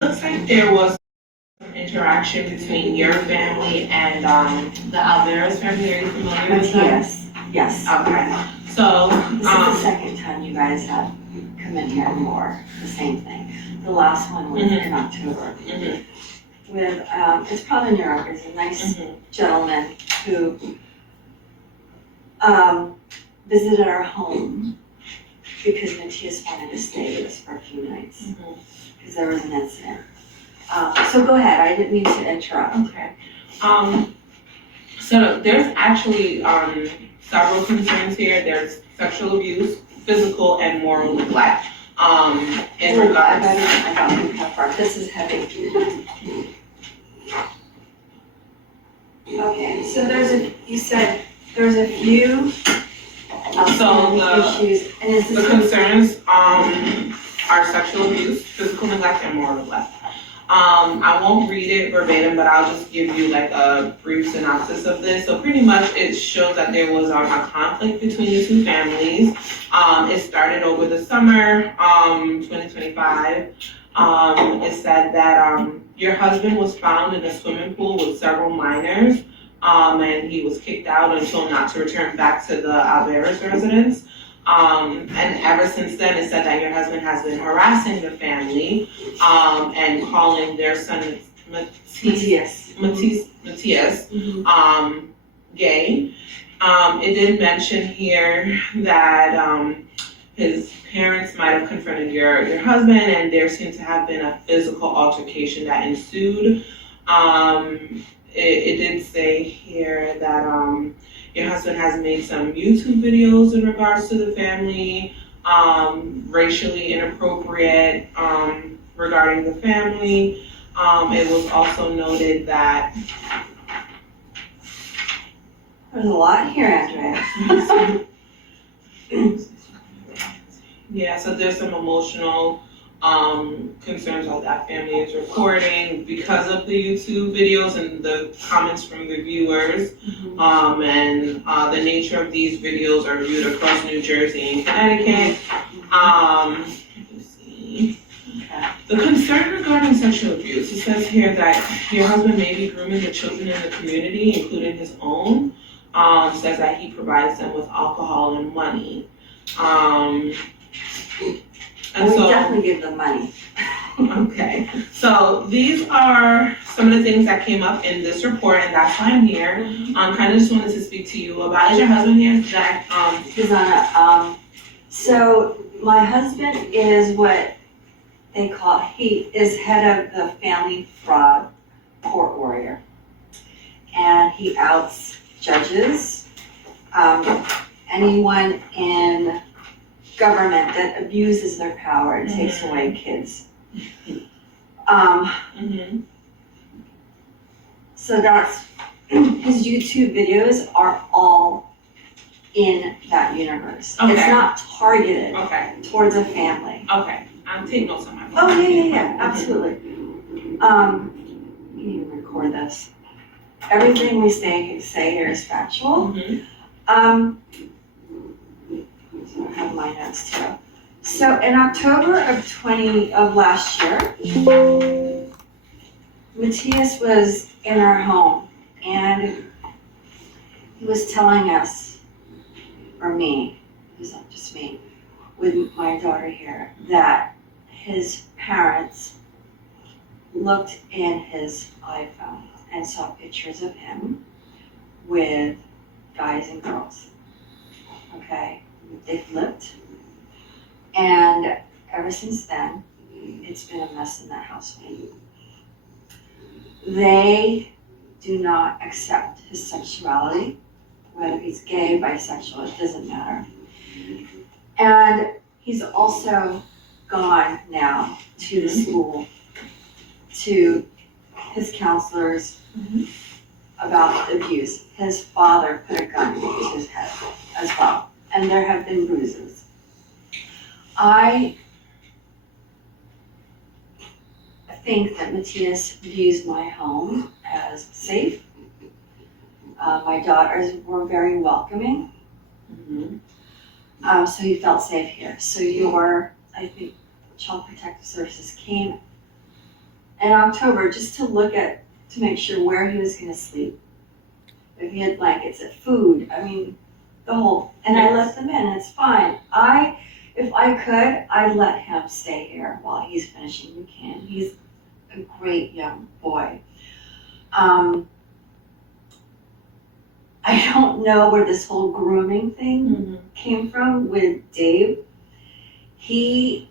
Looks like there was some interaction between your family and the Alvera's family. Are you familiar with them? Yes. Okay. So This is the second time you guys have come in here for the same thing. The last one was in October. With, it's probably New York, is a nice gentleman who visited our home because Matthias wanted to stay with us for a few nights because there was an incident. So go ahead, I didn't mean to interrupt. Okay. So there's actually several concerns here. There's sexual abuse, physical, and moral neglect. In regards. I got the pepper. This is heavy. Okay, so you said there's a few issues, and is the concerns are sexual abuse, physical neglect, and moral neglect. I won't read it verbatim, but I'll just give you like a brief synopsis of this. So pretty much it shows that there was a conflict between the two families. It started over the summer, 2025. It said that your husband was found in a swimming pool with several minors, and he was kicked out until not to return back to the Alvera's residence. And ever since then, it said that your husband has been harassing the family, and calling their son Matthias, gay. It did mention here that his parents might have confronted your husband, and there seemed to have been a physical altercation that ensued. It did say here that your husband has made some YouTube videos in regards to the family, racially inappropriate regarding the family. It was also noted that there's a lot here, Andrea. Yeah, so there's some emotional concerns that family is reporting because of the YouTube videos and the comments from the viewers. And the nature of these videos are viewed across New Jersey and Connecticut. Let's see. The concern regarding sexual abuse, it says here that your husband may be grooming the children in the community, including his own. Says that he provides them with alcohol and money. And we definitely give them money. Okay, so these are some of the things that came up in this report, and that's why I'm here. Kind of just wanted to speak to you about, is your husband here? He's on so my husband is what they call, he is head of the family fraud court warrior. And he outs judges, anyone in government that abuses their power and takes away kids. So that's, his YouTube videos are all in that universe. Okay. It's not targeted towards a family. Okay, I'm taking notes on my phone. Oh, yeah, absolutely. You can even record this. Everything we say here is factual. So I have my notes too. So in October of last year, Matthias was in our home and he was telling us, or me, it was not just me, with my daughter here, that his parents looked in his iPhone and saw pictures of him with guys and girls. Okay? They flipped, and ever since then, it's been a mess in that household. They do not accept his sexuality, whether he's gay, bisexual, it doesn't matter. And he's also gone now to the school, to his counselors about abuse. His father put a gun to his head as well. And there have been bruises. I think that Matthias views my home as safe. My daughters were very welcoming. So he felt safe here. So I think Child Protective Services came in October just to make sure where he was gonna sleep. If he had blankets, food, I mean, the whole, and I let them in, it's fine. If I could, I'd let him stay here while he's finishing the can. He's a great young boy. I don't know where this whole grooming thing came from with Dave. He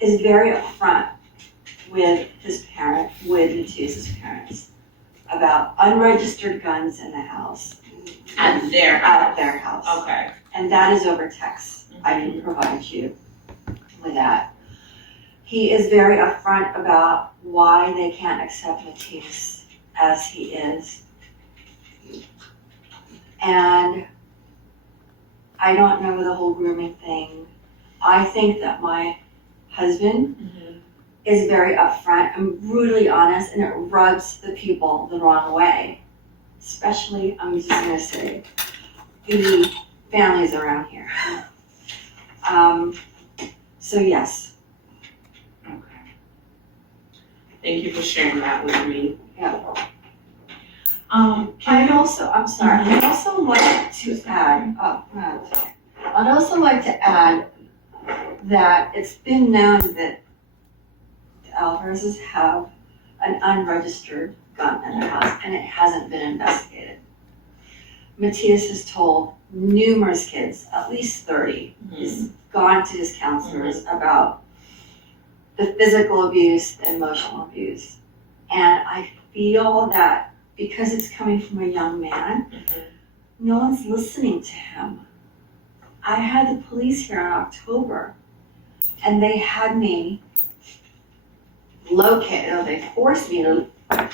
is very upfront with Matthias's parents about unregistered guns in the house. At their house. Okay. And that is over text. I can provide you with that. He is very upfront about why they can't accept Matthias as he is. And I don't know the whole grooming thing. I think that my husband is very upfront and brutally honest, and it rubs the people the wrong way. Especially, I'm just gonna say, the families around here. So yes. Okay. Thank you for sharing that with me. Yeah. I'd also like to add, I'd also like to add that it's been known that the Alvarezes have an unregistered gun in their house, and it hasn't been investigated. Matthias has told numerous kids, at least 30, he's gone to his counselors about the physical abuse, the emotional abuse. And I feel that because it's coming from a young man, no one's listening to him. I had the police here in October, and they had me they forced me to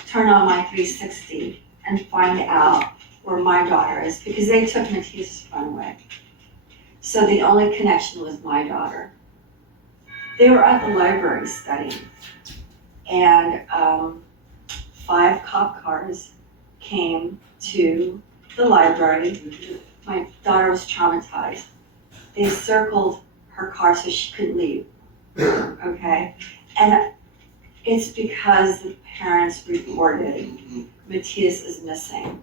turn on my 360 and find out where my daughter is, because they took Matthias' phone away. So the only connection was my daughter. They were at the library studying, and 5 cop cars came to the library. My daughter was traumatized. They circled her car so she couldn't leave, okay? And it's because the parents reported Matthias is missing.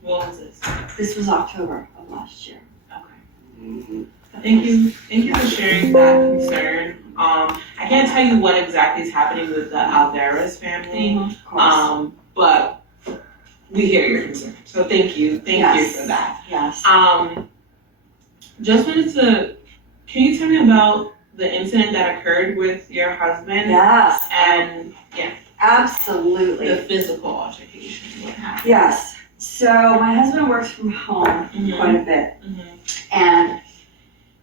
What was this? This was October of last year. Okay. Thank you for sharing that concern. I can't tell you what exactly is happening with the Alvarez family, Of course. but we hear your concern. So thank you for that. Yes. Just wanted to, can you tell me about the incident that occurred with your husband? Yes. And Absolutely. the physical altercation, what happened? Yes. So my husband works from home quite a bit, and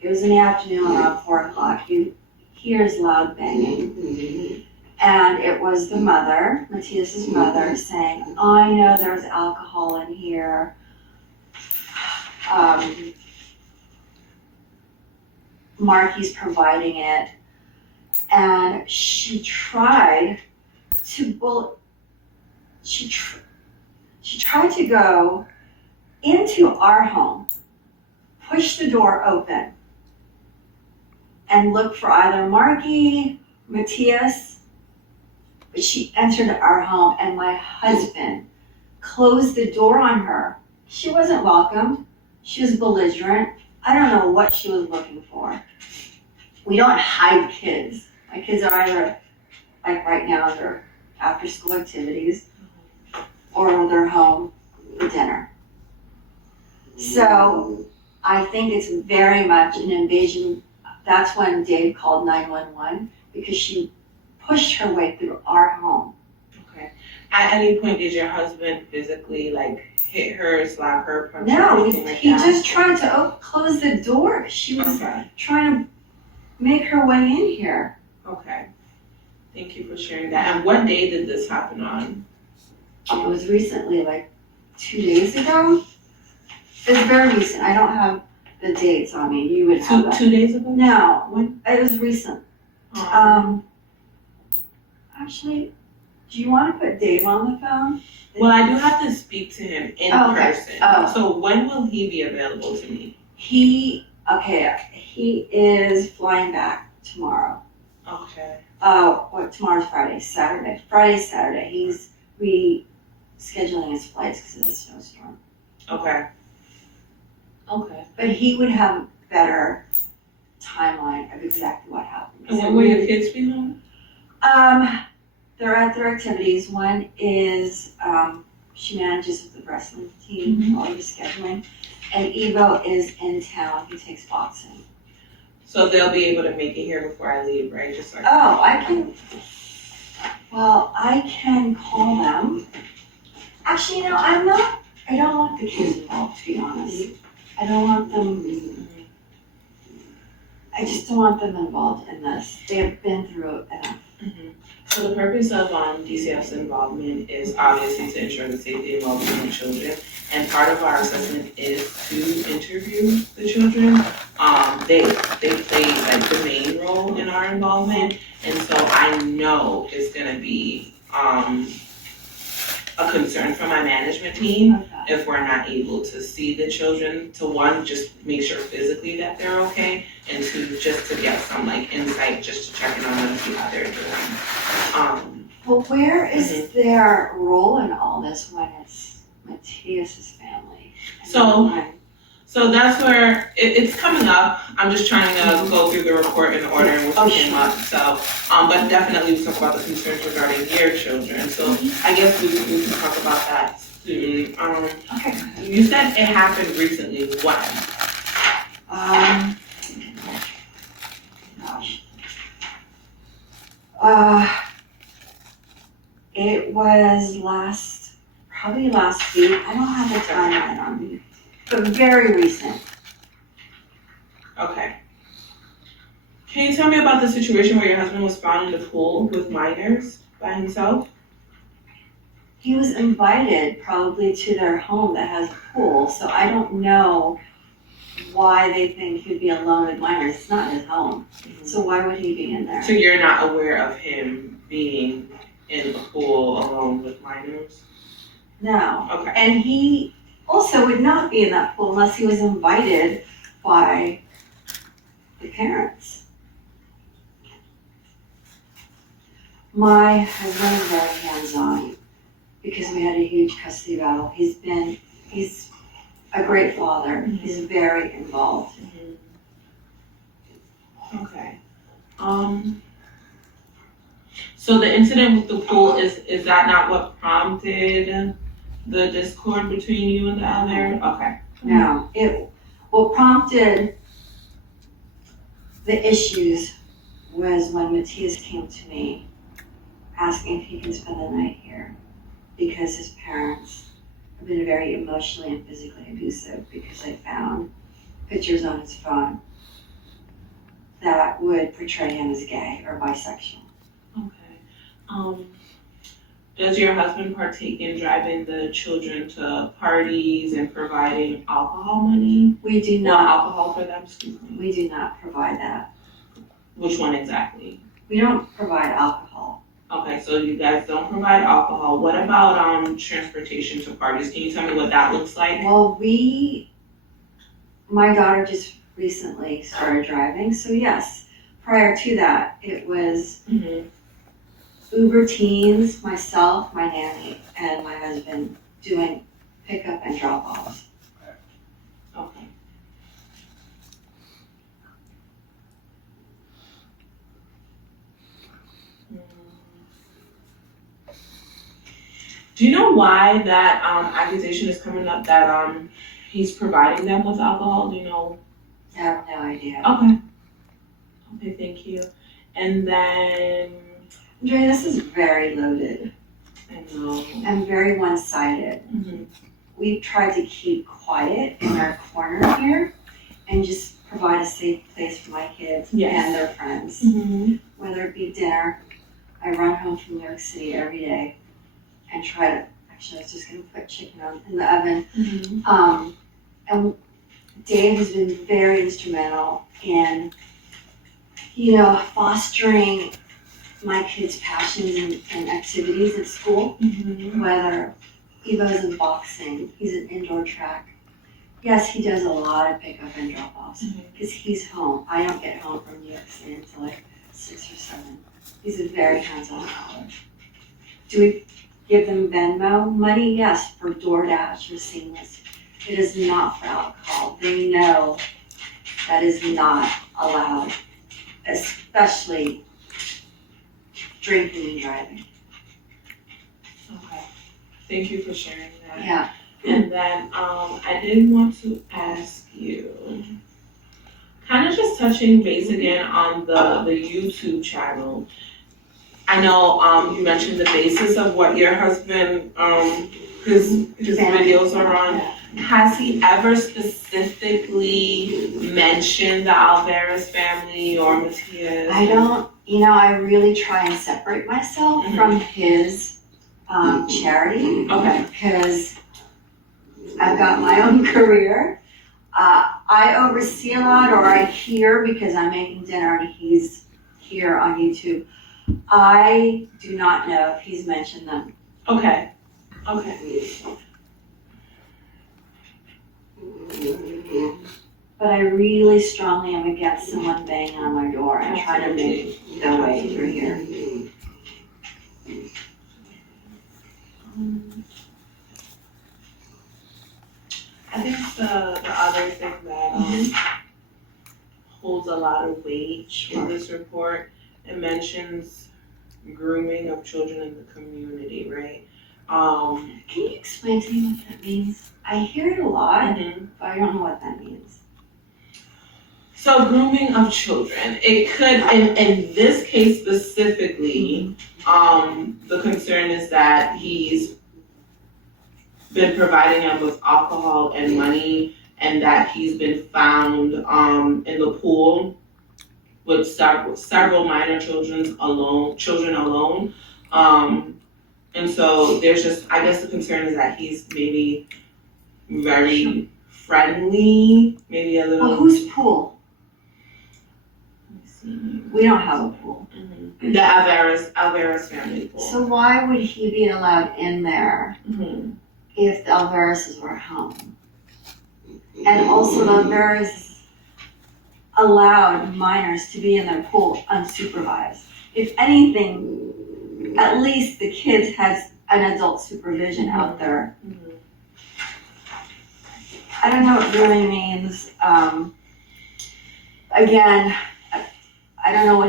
it was in the afternoon around 4 o'clock. He hears loud banging, and it was the mother, Matthias's mother, saying, "I know there's alcohol in here." Marky's providing it, and she tried to she tried to go into our home, push the door open, and look for either Marky, Matthias, but she entered our home, and my husband closed the door on her. She wasn't welcomed. She was belligerent. I don't know what she was looking for. We don't hide kids. My kids are either, like right now, they're after school activities, or they're home for dinner. So I think it's very much an invasion. That's when Dave called 911, because she pushed her way through our home. Okay. At any point, did your husband physically hit her, slap her, punch her? No, anything like he that? just tried to close the door. She was trying to make her way in here. Okay. Thank you for sharing that. And what day did this happen on? It was recently, 2 days ago. It's very recent. I don't have the dates on me. You would have that. 2 days ago? No, When? it was recent. Actually, do you want to put Dave on the phone? Well, I do have to speak to him in person. Oh. So when will he be available to me? He is flying back tomorrow. Okay. Tomorrow's Friday, Saturday. He's rescheduling his flights because of the snowstorm. Okay. Okay. But he would have a better timeline of exactly what happened. And when will your kids be home? They're at their activities. One is, she manages with the wrestling team, all the scheduling. And Evo is in town, he takes boxing. So they'll be able to make it here before I leave, right? Just so I can call them. Actually, I don't want the kids involved, to be honest. I don't want them, I just don't want them involved in this. They have been through it enough. So the purpose of DCF's involvement is obviously to ensure the safety and well-being of children. And part of our assessment is to interview the children. They play like the main role in our involvement. And so I know it's gonna be a concern for my management team if we're not able to see the children, to one, just make sure physically that they're okay, and two, just to get some like insight, just to check in on them, see how they're doing. Well, where is their role in all this when it's Matthias's family? So that's where it's coming up. I'm just trying to go through the report in the order in which it came up. So, but definitely we talk about the concerns regarding your children. So I guess we can talk about that soon. Okay. You said it happened recently. When? It was probably last week. I don't have the timeline on me, but very recent. Okay. Can you tell me about the situation where your husband was found in the pool with minors by himself? He was invited probably to their home that has a pool, so I don't know why they think he'd be alone with minors. It's not his home, so why would he be in there? So you're not aware of him being in a pool alone with minors? No. Okay. And he also would not be in that pool unless he was invited by the parents. My husband is very hands-on because we had a huge custody battle. He's a great father. He's very involved. Okay. So the incident with the pool, is that not what prompted the discord between you and the other? Okay. No, what prompted the issues was when Matthias came to me asking if he can spend the night here because his parents have been very emotionally and physically abusive because they found pictures on his phone that would portray him as gay or bisexual. Okay. Does your husband partake in driving the children to parties and providing alcohol money? We do Well, not. alcohol for them, excuse me. We do not provide that. Which one exactly? We don't provide alcohol. Okay, so you guys don't provide alcohol. What about transportation to parties? Can you tell me what that looks like? Well, my daughter just recently started driving, so yes. Prior to that, it was Uber teens, myself, my nanny, and my husband doing pickup and drop-offs. Okay. Do you know why that accusation is coming up that he's providing them with alcohol? Do you know? I have no idea. Okay. Okay, thank you. And then Andrea, this is very loaded I know. and very one-sided. We've tried to keep quiet in our corner here and just provide a safe place for my kids and their friends. Whether it be dinner, I run home from New York City every day and try to, actually I was just gonna put chicken in the oven. And Dave has been very instrumental in, fostering my kids' passions and activities at school, whether Evo's in boxing, he's in indoor track. Yes, he does a lot of pickup and drop-offs because he's home. I don't get home from New York City until like 6 or 7. He's a very hands-on father. Do we give them Venmo money? Yes, for DoorDash or Seamless. It is not for alcohol. They know that is not allowed, especially drinking and driving. Okay, thank you for sharing that. Yeah. And then, I did want to ask you, kind of just touching base again on the YouTube channel. I know, you mentioned the basis of what your husband, his videos are on. Has he ever specifically mentioned the Alvarez family or Matias? I don't, I really try and separate myself from his charity. Okay. Because I've got my own career. I oversee a lot, or I hear because I'm making dinner and he's here on YouTube. I do not know if he's mentioned them. Okay. But I really strongly am against someone banging on my door and trying to make their way through here. I think the other thing that holds a lot of weight in this report, it mentions grooming of children in the community, right? Can you explain to me what that means? I hear it a lot, but I don't know what that means. So grooming of children, it could, in this case specifically, the concern is that he's been providing them with alcohol and money, and that he's been found in the pool with several minor children alone. And so there's just, I guess the concern is that he's maybe very friendly, maybe a little. Well, whose pool? Let me see. We don't have a pool. The Alvarez family pool. So why would he be allowed in there if the Alvarez's were at home? And also the Alvarez allowed minors to be in their pool unsupervised. If anything, at least the kids had an adult supervision out there. I don't know what grooming means. Again, I don't know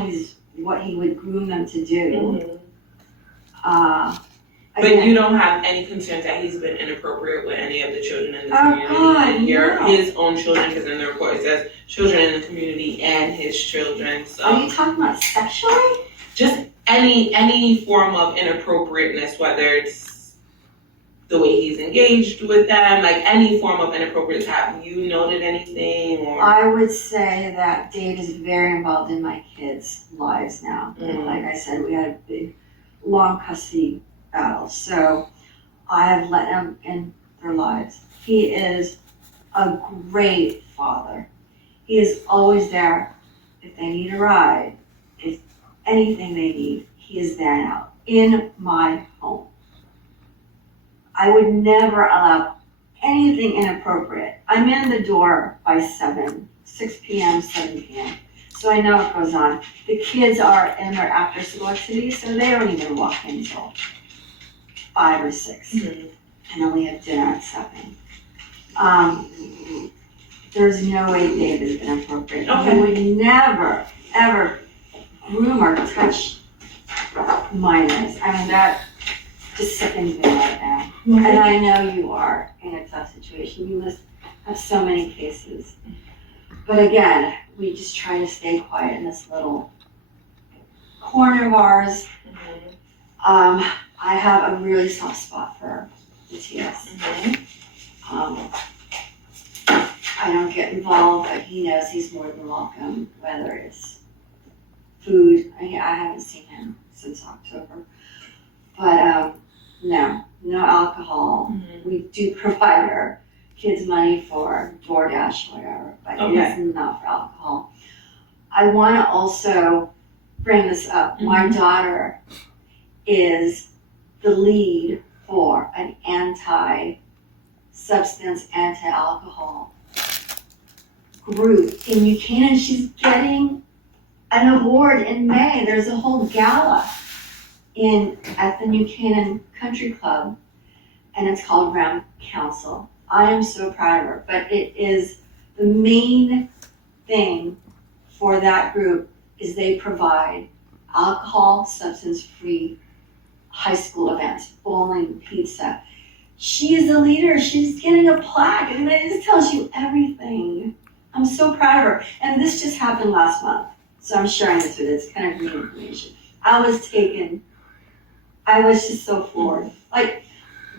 what he would groom them to do. But you don't have any concerns that he's been inappropriate with any of the children in the community? God, no. His own children, because in the report it says children in the community and his children. So are you talking about sexually? Just any form of inappropriateness, whether it's the way he's engaged with them, like any form of inappropriateness. Have you noted anything? Or I would say that Dave is very involved in my kids' lives now. Like I said, we had a big, long custody battle, so I have let him in their lives. He is a great father. He is always there if they need a ride, if anything they need, he is there now in my home. I would never allow anything inappropriate. I'm in the door by 6 p.m., 7 p.m. So I know what goes on. The kids are in their after school activities, so they don't even walk in until 5 or 6. And then we have dinner at 7. There's no way Dave is inappropriate. He would never, ever groom or touch minors. I mean, that just sickens me right now. And I know you are in a tough situation. You must have so many cases. But again, we just try to stay quiet in this little corner of ours. I have a really soft spot for Matias. I don't get involved, but he knows he's more than welcome, whether it's food. I haven't seen him since October. But no alcohol. We do provide our kids money for DoorDash or whatever, but it is not for alcohol. I want to also bring this up. My daughter is the lead for an anti-substance, anti-alcohol group in Buchanan. She's getting an award in May. There's a whole gala at the New Canaan Country Club, and it's called Ram Council. I am so proud of her, but it is the main thing for that group is they provide alcohol, substance-free high school events, bowling, pizza. She is the leader. She's getting a plaque, and it just tells you everything. I'm so proud of her. And this just happened last month, so I'm sharing this with you. It's kind of new information. I was just so floored. Like,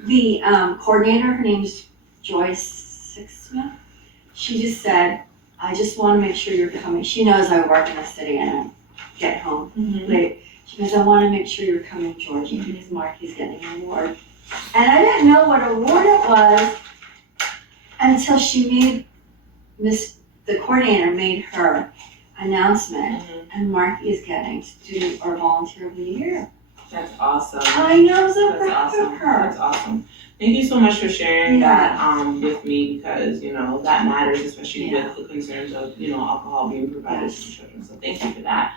the coordinator, her name's Joyce Sixsmith, she just said, I just want to make sure you're coming. She knows I work in the city and I get home late. She goes, I want to make sure you're coming, Georgie, because Marky's getting an award. And I didn't know what award it was until the coordinator made her announcement, and Marky is getting Student or Volunteer of the Year. That's awesome. I know, so That's proud awesome. of her. That's awesome. Thank you so much for sharing that with me, because that matters, especially with the concerns of alcohol being provided to children. So thank you for that.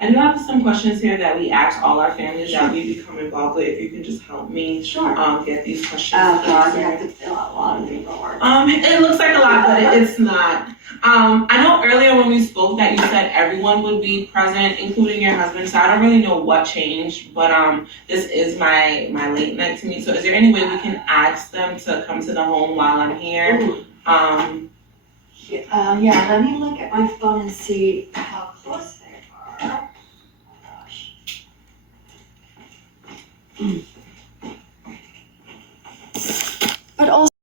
I do have some questions here that we ask all our families that we become involved with. If you can just help me get these questions. Oh God, you have to fill out a lot of paperwork. It looks like a lot, but it's not. I know earlier when we spoke that you said everyone would be present, including your husband. So I don't really know what changed, but this is my late night to me. So is there any way we can ask them to come to the home while I'm here? Yeah, let me look at my phone and see how close they are. Oh gosh. But also